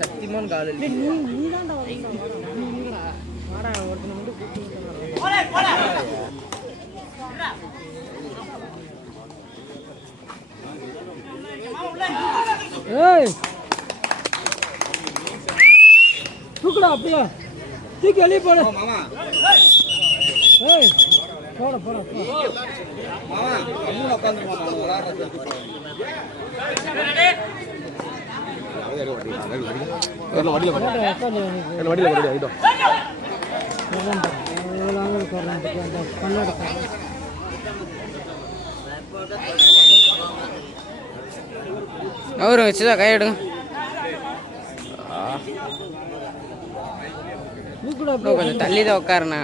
சத்தியமான கால தூக்குடா அப்படியே தூக்கி வெளியே போடு ஏய் போட போட மாமா அம்மா உட்கார்ந்து மாமா விளையாடுறது வண்டியில அவரு வச்சுதா கையெடுங்க கொஞ்சம் தள்ளி தான் உட்காருண்ணா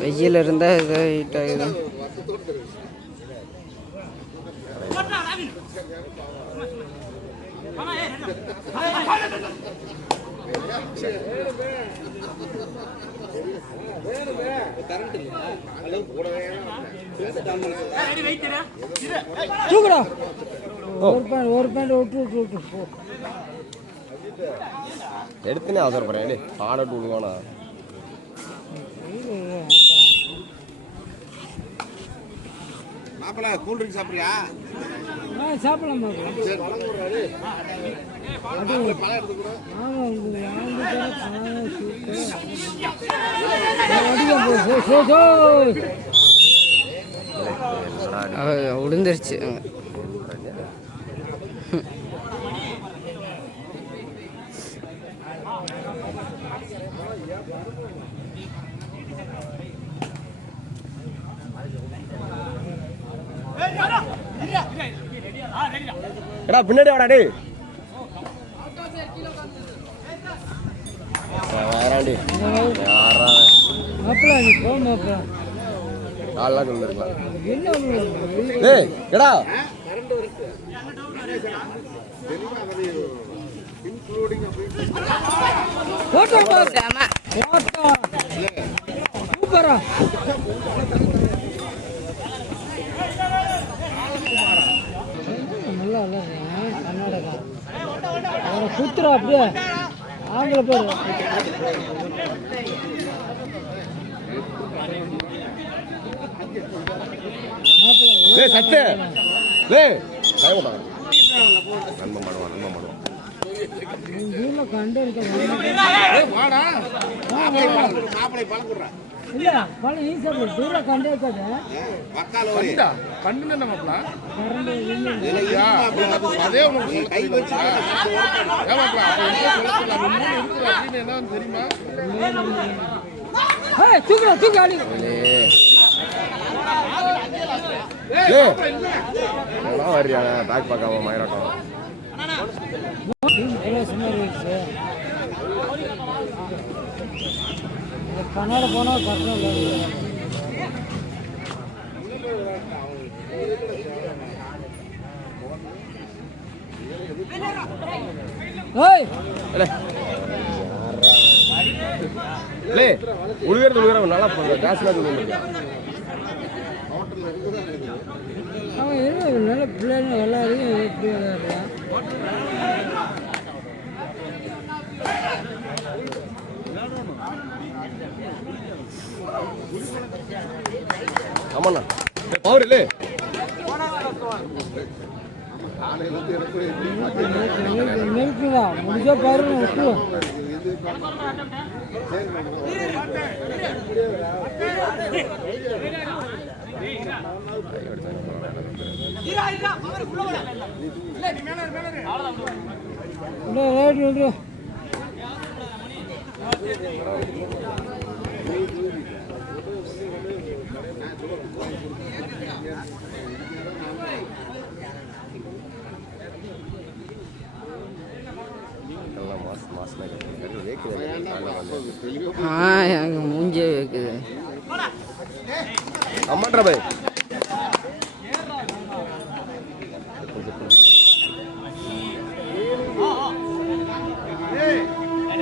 வெயில் இருந்தா இது ஹீட் ஆகுது தூக்குடா ஒரு பேண்ட் விட்டு விட்டு போ எடுத்துனே அவசரப்படுறேன் ஆடட்டு விடுவானா மாப்பிள்ள கூல் ட்ரிங்க் சாப்பிட்றியா சாப்பிடலாம் விழுந்துருச்சு எடா பின்னாடி வாடா டேய் வாராண்டி யாரா மாப்பிள்ள நீ போ மாப்பிள்ள காலைல சொல்லிருக்கலாம் என்ன டேய் எடா போட்டோ போட்டோ சூப்பரா நல்லா இல்லை கர்நாடகா அவனை குத்துறா அப்படியே ஆங்கில பேர் டேய் சத்து டேய் கை போடாத நன்மை பண்ணுவான் நன்மை பண்ணுவான் ஊரில் கண்டு வாடா மாப்பிளை பழம் கொடுறா இல்ல பழம் ஈஸியாக ஊரில் கண்டு இருக்காது கண்டு என்ன மாப்பிள அதே கை வச்சு தெரியுமா தூக்குறா தூக்கி ஆடி வரியா பேக் பார்க்காம மயிராட்டம் கண்ணாடி போனால் கட்டணம் உழுகிறது நல்லா காசுலாம் சொல்லுங்க அவன் நல்ல பிள்ளைங்க விளையாடுங்க எப்படி விளையாடுறான் ஆமாண்ணா பவர் இல்லை நெருக்குதா முடிஞ்சா பாருங்க விட்டுருவோம் ரேட் எனக்கு மூஞ்சே வைக்குது அம்மாட்ரா பாய்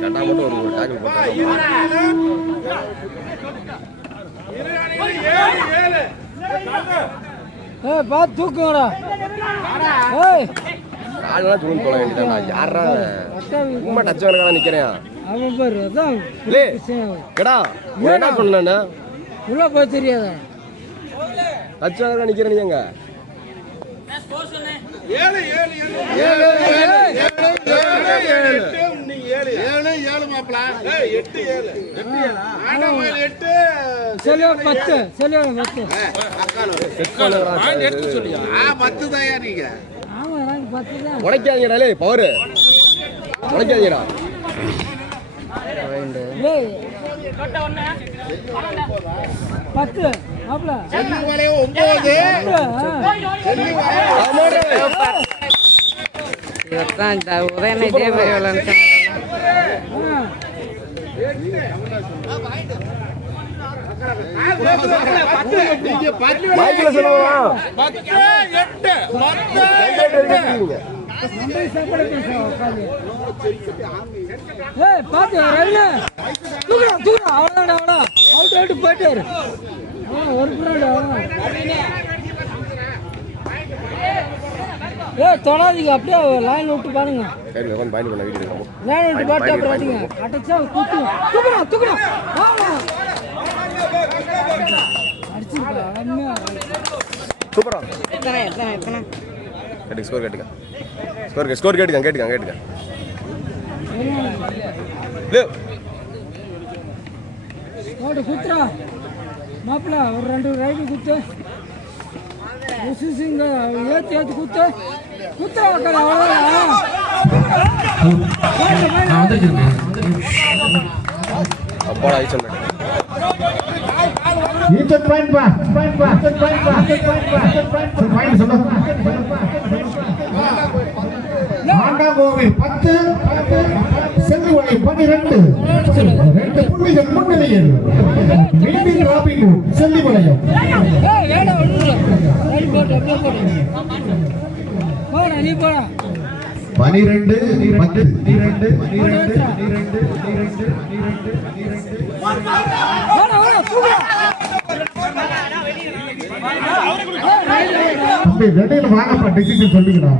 கட்டா மட்டும் ஒரு டேக்கிள் போட்டாங்க ஏய் பார்த்து தூக்குங்கடா. ஏய் காலெல்லாம் தூக்கி தொலை வேண்டியதான்டா. யாரா சும்மா டச் வேணா நிக்கிறேன். அவன் பேர் அதான் லே கடா என்ன சொன்னேன்னா உள்ள போய் தெரியாதா? டச் வேணா நிக்கிறேன். நீங்க ஏழு ஏழு ஏழு ஏழு ஏழு ஏழு மாப்பிள 8 7 8 8 செல்வா 10 செல்வா 10. செட் பண்ணுங்கடா. எடுத்து சொல்லியா? 10 தாயா நீங்க? ஆமா நான் 10 தான். உடைக்காதீங்கடா. லே பவர் உடைக்காதீங்கடா. ஏய் 10 மாப்ள. செல்லி வளைய 9 செல்லி வளைய இவர்தான் இந்த உதயனை இதே மாதிரி விளையாண்டாங்க. நீங்க 10 மைக்ல சொல்லுங்க. 10 8 நம்ம சாப்பாடு பேசுறோம் உட்கார்ந்து. ஏய் பாத்து ரயில தூக்குடா அவ்வளவுதான் அவ்வளோ அவுட் போயிட்டாரு. ஒரு புறாடா. ஏய் தொடாதீங்க அப்படியே லைன் விட்டு பாருங்க. சரி வந்து பாயிண்ட் பண்ண வீடியோ எடுக்கணும். லைன் விட்டு பாட்டு அப்புறம் அடிங்க. அடிச்சா தூக்குடா ஆமா அடிச்சுடா அம்மா. சூப்பரா. எத்தனை எத்தனை எத்தனை கேட்டு ஸ்கோர் கேட்டுங்க. ஸ்கோர் கேட்டுங்க. லே ஓடு குத்துறா மாப்பிள. ஒரு 2 ரைடு குத்து. உசிசிங்க ஏத்தி குத்துறா கடை அவ்வளோதான். அப்பாடா ஐச்சம் bad. Insert point pa. Point சொல்லு. ஆண்டா கோவில் 10 செல்லுவளை 12 2 புள்ளிகள் முன்னிலையில் மீண்டும் ராபின் செல்லுவளையம். ஏய் வேடா ஒண்ணு ரைட் போடு அப்படியே போடா நீ போடா. 12 10 தம்பி வெளியில வாங்கப்பா டிசிஷன் சொல்லிக்கலாம்.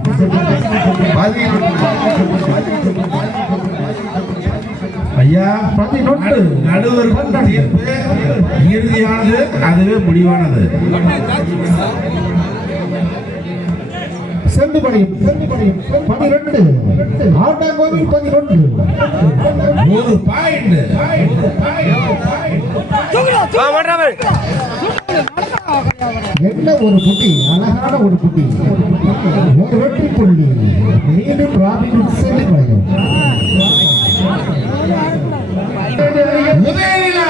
ஐயா 11 நடுவருக்கு தீர்ப்பு இறுதியானது, அதுவே முடிவானது. செல்லுபடியும் 12 ஆண்டாங்கோவில் 11 ஒரு பாயிண்ட். என்ன ஒரு குட்டி, அழகான ஒரு குட்டி. ஒரு வெற்றி புள்ளி மீண்டும் ராபின் செல்லுபடியும். உதயநிலா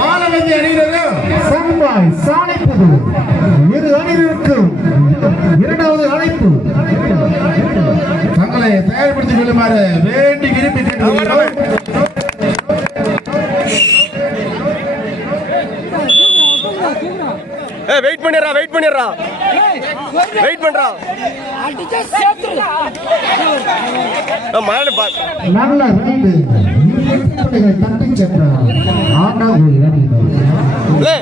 மாலவந்தி அணிகிறது சன்மாய் சாலைப்புது இரு அணிகளுக்கும் இரண்டாவது அழைப்பு. தங்களை தயார்படுத்திக் கொள்ளுமாறு வேண்டி விரும்பி கேட்டுக்கொள்கிறோம். ஏய் வெயிட் பண்ணிடுறா. வெயிட் பண்றா. அடிச்சா சேத்துடா. மாலை பா. நல்ல ரைடு தட்டி சென்றார் ஆண்டாங்கோவில் அணியினர். லே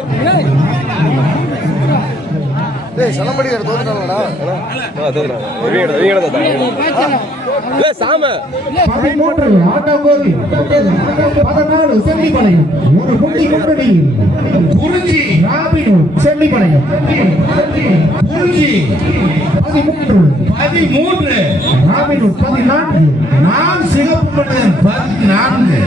டேய் சலம்படி கட தோத்துட்டாங்கடா. தோத்துறாங்க. வீங்கடா தோத்தாங்க. லே சாம 13 ஆண்டாங்கோவில் 14 செல்லிபாளையம் ஒரு புள்ளி முன்னணியில் குறிஞ்சி ராபின் செல்லிபாளையம். குறிஞ்சி 13 ராபின் 14 நான் சிகப்பு மன்னன் 14.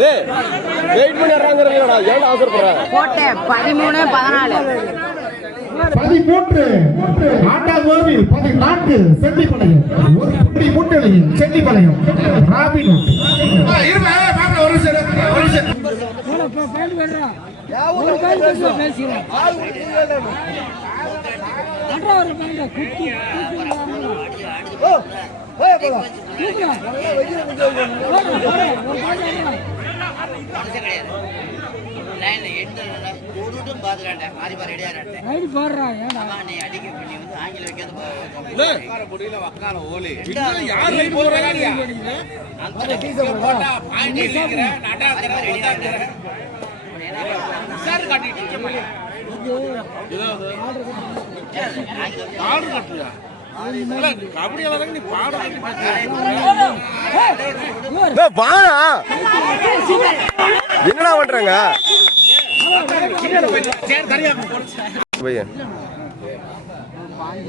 லே வெயிட் பண்ணிடுறாங்கறீங்கடா. ஏன்டா அவசரப்படுற? போட்டேன் 13 14 13 ஆண்டாங்கோவில் 14 செல்லிபாளையம் ஒரு புள்ளி முன்னணியில் செல்லிபாளையம் ராபின். இருமா மாப்பிள்ள ஒரு நிமிஷம். போடா பாயிண்ட் வேறடா. ஒரு பாயிண்ட் பேசுறேன். அட்ரா ஒரு பாயிண்ட் குத்தி ஓ ஓய் போடா. தூக்குடா. போடா ஒரு பாயிண்ட் ரைடு பாடுறா ஏன்டா முடியல வக்கால ஓலி யார் லைட் போறாங்க போட்டா பாயிண்ட் இருக்கிறேன் நடாக்கிறேன் சார் காட்டிட்டு ஆர்டர் கட்டுறியா கபடி விளையாடுங்க நீ பாட வாடா என்னடா பண்றாங்க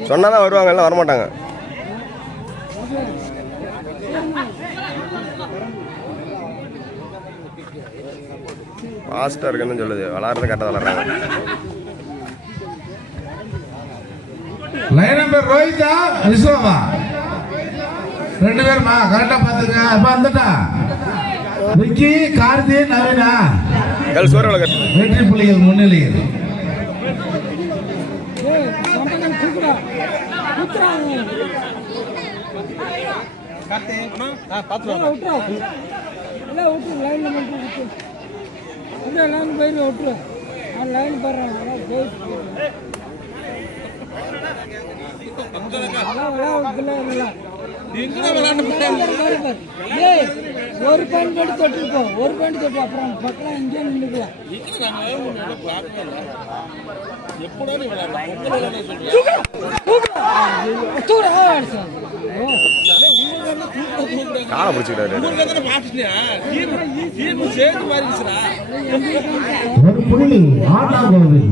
சொன்னாதான் வருவாங்க எல்லாம் வரமாட்டாங்க ஃபாஸ்டா இருக்குன்னு சொல்லுது விளாட்றது கரெக்டாக விளாட்றாங்க லைன் நம்பர் ரோஹிதா விஸ்வாவா 2 பேருமா கரெக்டா பாத்துங்க அப்ப வந்துட்டா விக்கி கார்த்தி நவீனா வெற்றி புள்ளிகள் முன்னிலையில் ஒரு பாயிண்ட் மட்டும் தொட்டிருக்கோம் ஒரு பாயிண்ட் தொட்டு அப்புறம் பக்கம் இங்கே நின்றுக்கலாம் காலை பிடிச்சிக்கிட்டாரு ஒரு புள்ளி ஆண்டாகோவில்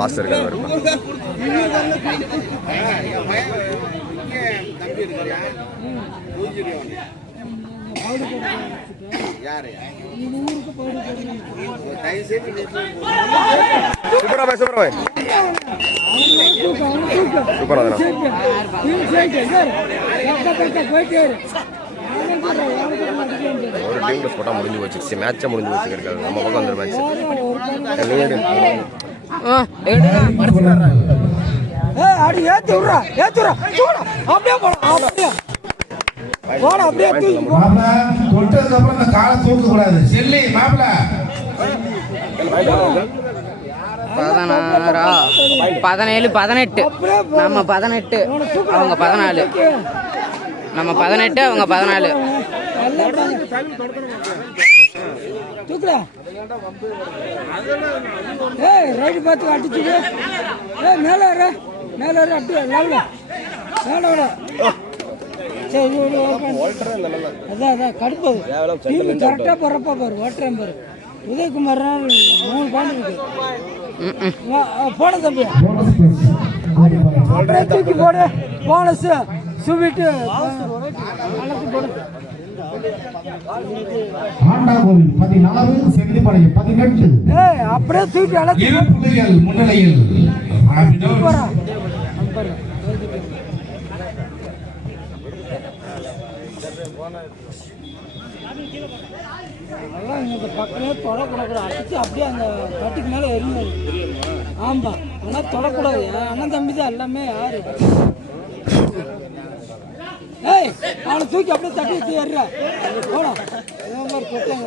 பாஸ்ட் இருக்காரு சூப்பரா சூப்பரா சூப்பரா ஒரு டீம்ல போட்டா முடிஞ்சு போச்சு மேட்சா முடிஞ்சு போச்சு இருக்காது நம்ம பக்கம் அந்த மேட்ச் அடி ஏத்தி விடுறா அப்படியே போடா அப்படியே தொட்டதுக்கு அப்புறம் இந்த காலை தூக்க கூடாது செல்லி மாப்பிள 17 18 நம்ம 18 அவங்க 14 நம்ம 18 அவங்க 14 தூக்குடா ஏய் ரைட் பார்த்து அடிச்சுடு ஏய் மேலே அப்படியே லெவல மேலே சரி அதான் கடுப்பு டீம் கரெக்டாக போடுறப்பா பாரு ஓட்டுறேன் பாரு உதயகுமார் 3 பாயிண்ட் இருக்கு போட தம்பி அப்படியே தூக்கி போடு போனஸ் சுவிட்டு போடு ஆண்டாகோவில் 14 செல்லிப்பாளையம் 18 ஏய் அப்படியே தூக்கி அழைச்சு இரு புள்ளிகள் முன்னிலையில் போறா அதெல்லாம் இந்த பக்கமே தொடக்கூடாது அடிச்சு அப்படியே அந்த கட்டுக்கு மேலே எரிஞ்சு ஆமாம் ஆனால் தொடக்கூடாது அண்ணன் தம்பி தான் எல்லாமே யாரு ஏய் அவனை தூக்கி அப்படியே தட்டி வச்சு ஏறுறா போடா இதே மாதிரி கொட்டாங்க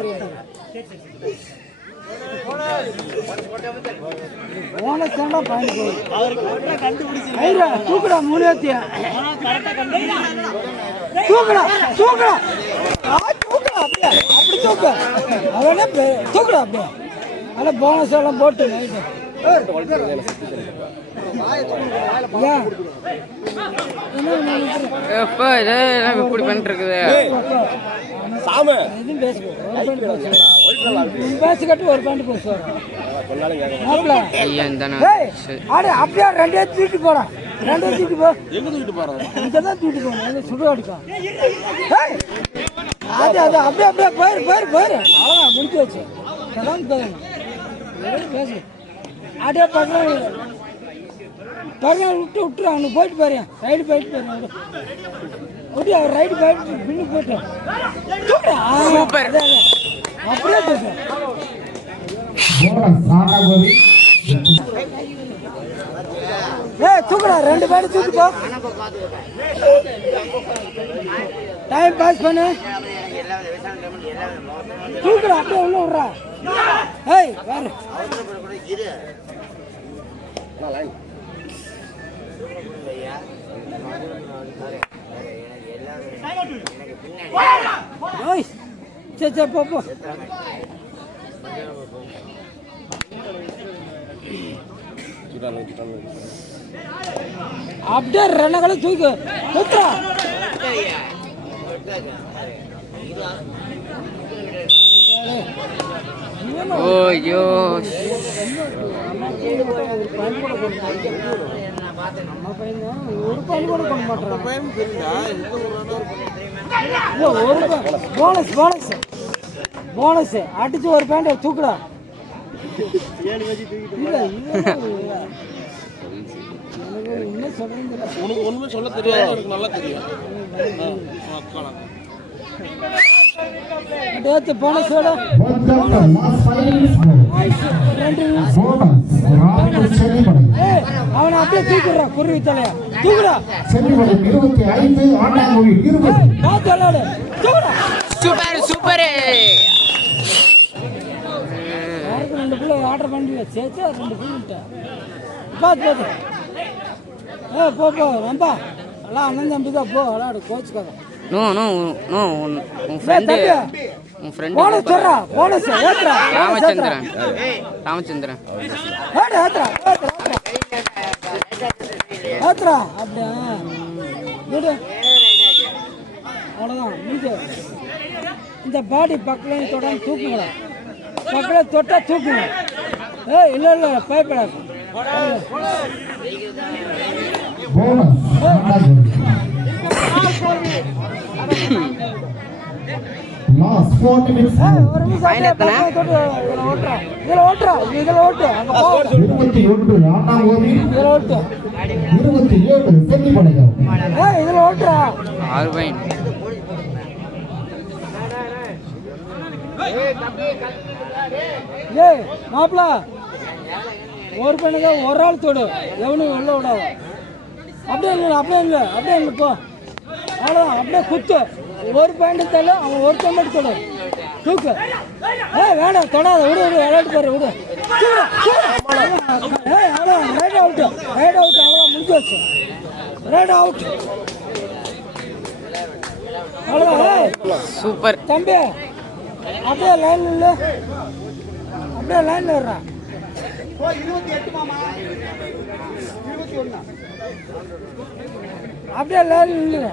போன சேண்டா பாயிண்ட் போகுது தூக்குடா 3 ஏத்தியா தூக்குடா அப்படியே அப்படி தூக்கு அவனே தூக்குடா அப்படியே அதெல்லாம் போனஸ் எல்லாம் போட்டு நைட்டு இப்படி பண்ணிட்டு இருக்குது பேசிக்கிட்டு ஒரு பாயிண்ட் பேசுவார் அப்படியே 2 தூக்கிட்டு போறான் 2 தூக்கிட்டு போ இங்கதான் தூக்கிட்டு போறேன் சுடு அடிக்கும் அது அப்படியே போயிரு அவ்வளோதான் முடிச்சு வச்சு அதான் பேசு அப்படியே பக்கம் விட்டுரு அவனுக்கு போயிட்டு பாரு ரைடு போயிட்டு பாரு அப்படி அவர் ரைடு போயிட்டு பின்னு போயிட்டு அப்படியே பேசு போனஸ் ஆண்டாகோவில் ஏய் தூக்குடா, 2 பேரும் தூக்கி போ. டைம் பாஸ் பண்ணு. தூக்குடா, அப்படியே உள்ள விடுறா. ஏய் வேற ஓய் சே சே போ போ. அப்படியே 2 காலும் தூக்கு குத்துறா. ஓய்யோ ஒரு பையன் கூட கொண்டு மாட்டான். போனஸ் போனஸ் போனஸ் அடிச்சு ஒரு பேண்ட் தூக்குடா. என்ன சொல்றேன் உனக்கு ஒண்ணுமே சொல்ல தெரியாது, எனக்கு நல்லா தெரியும். போனஸ் அவனை அப்படியே தூக்குறா. குருவி தலையா தூக்குடா. செல்லிமலை 25 ஆண்டாங்கோவில் 20. பார்த்து விளையாடு. தூக்குடா. Super super. 2 பிள்ளை ஆர்டர் பண்ணி சேர்த்து 2 பிள்ளை பார்த்து பார்த்து. போ போ நம்பா எல்லாம் அண்ணன் தம்பி தான். போ விளையாடு, கோச்சுக்காத. நோ நோ நோ உன் ஃப்ரெண்டு போனஸ் சொல்றா. போனஸ் ஏத்துறா. ராமச்சந்திரன் ராமச்சந்திரன் ஏத்துறா ஏத்துறா அப்படியே விடு. அவ்வளோதான் முடிஞ்சு. இந்த பாடி பக்கத்தில் தொட தூக்குங்களா. பக்கத்தில் தொட்டா தூக்குங்க. இல்லை இல்லை பயப்படாது. Last 4 minutes. ஒரு நிமிஷம் இதில் ஓட்டுறா. இதில் ஓட்டு. 21 ஆண்டாங்கோவில் இதில் ஓட்டு. 27 செல்லிமலையம். இதில் ஓட்டுறா. 6 பாயிண்ட். ஏய் மாப்பிள, ஒரு பெண்ணுக்கு ஒரு ஆள் தொடு, எவனும் உள்ள விடாது. அப்படியே இல்லை அப்படியே இல்லை அப்படியே இல்லை போ. அவ்வளோதான், அப்படியே குத்து. ஒரு பாயிண்ட் தள்ள, அவன் ஒரு மட்டும் தொடு. தூக்கு. வேணாம் தொடாத, விடு விடு விளையாட்டு பாரு விடு. அவ்வளோ ரைட் அவுட்டு. Right out. அவ்வளோ முடிஞ்சு வச்சு. Right out. அவ்வளோதான். சூப்பர் தம்பி அப்படியே லைன் இல்லை. அப்படியே லைன் வர்றான். அப்படியே லைன் இல்லைங்க.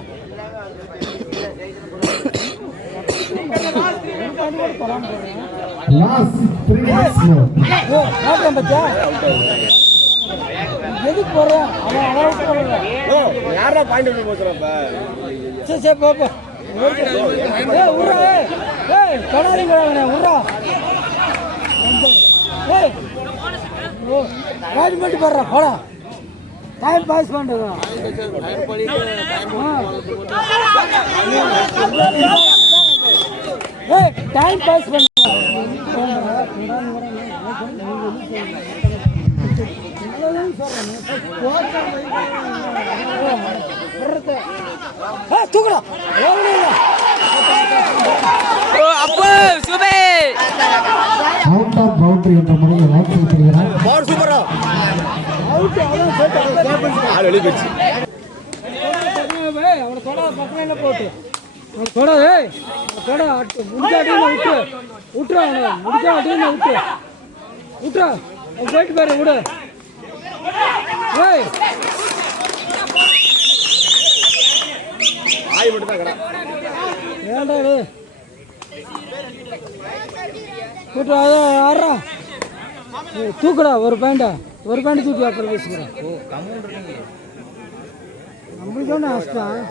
Last 3 minutes more. எதுக்கு போறேன் அவன் அளவுக்கு போறல. யாரா பாயிண்ட் போச்சுறப்ப சரி சரி பாப்பா. உர்ரா. தொடாதீங்க உர்ரா. ராஜ்மெண்ட் போடுறா போடா. டைம் பாஸ் பண்ணுறா. டைம் பாஸ் பண்ண தூக்குடா. அப்போ சூப்பர். Out of boundary என்ற முறையில் அவுட் செய்யப்படுகிறார். பால் சூப்பரா அவுட். ஆள் வெளிய போச்சு. அவனை தொடாத பக்கம் என்ன போட்டு தொடாத. தொட முடிஞ்சா அடின்னு விட்டு விட்டுறா. அவனை முடிஞ்சா அடின்னு விட்டு விட்டுறா. போயிட்டு பாரு விடு. ஆய் மட்டும் தான் கடை. ஏன்டா கூட்டு ஆடுறா. தூக்குடா. ஒரு பாயிண்டா தூக்கி அப்புறம் பேசுகிறேன். நம்மளுக்கு ஒன்று கஷ்டம்.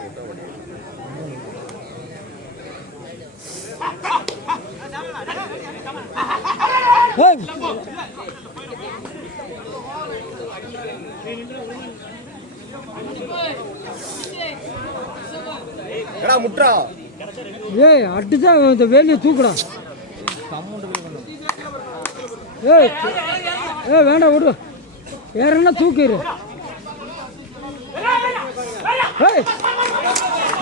கடா முட்றா. ஏய் அடிச்சா இந்த வேலையை தூக்குடா. வேண்டாம் விடு. வேற என்ன தூக்கிடு. ஏய்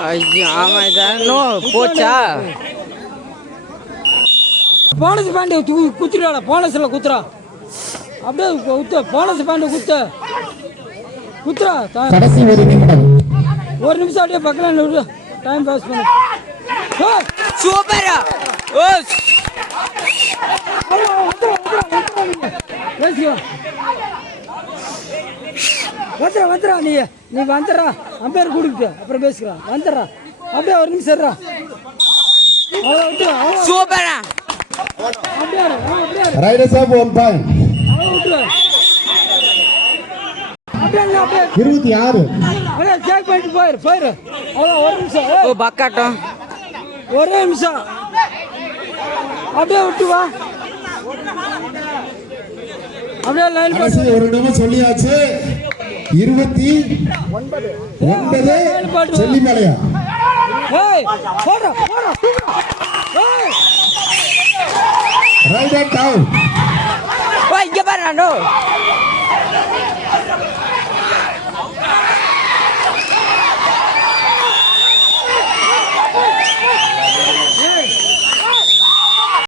ஐயோ ஆமாம் இதான் போச்சா போனஸ் பேண்ட் குத்துறாடா போனஸில் குத்துறா அப்படியே குத்து போனஸ் பேண்ட் குத்துறா கடைசி ஒரு நிமிடம் ஒரு நிமிஷம் அப்படியே பக்கம் விடு டைம் பாஸ் பண்ணு சூப்பரா ஓ பேசிக்கோ வந்துடுறா நீ வந்துடுறா அம்பேர் கொடுக்குது அப்புறம் பேசிக்கலாம் வந்துடுறா அப்படியே ஒரு நிமிஷம் இருடா அவ்வளோ விட்டு சூப்பரா அப்படியே அப்படியே ரைடர்ஸ் ஆஃப் 1 பாயிண்ட் அவ்வளோ விட்டு அப்படியே 26 அப்படியே சேக் பண்ணிட்டு போயிரு அவ்வளோ ஒரு நிமிஷம் ஓ பக்காட்டம் ஒரே நிமிஷம் அப்படியே விட்டு வா அப்படியே லைன் கடைசி ஒரு நிமிடம் சொல்லியாச்சு 29 செல்லிமலையா ஏய் போடா ஏய் ரைடர் டவுன் ஓ இங்கே பாரு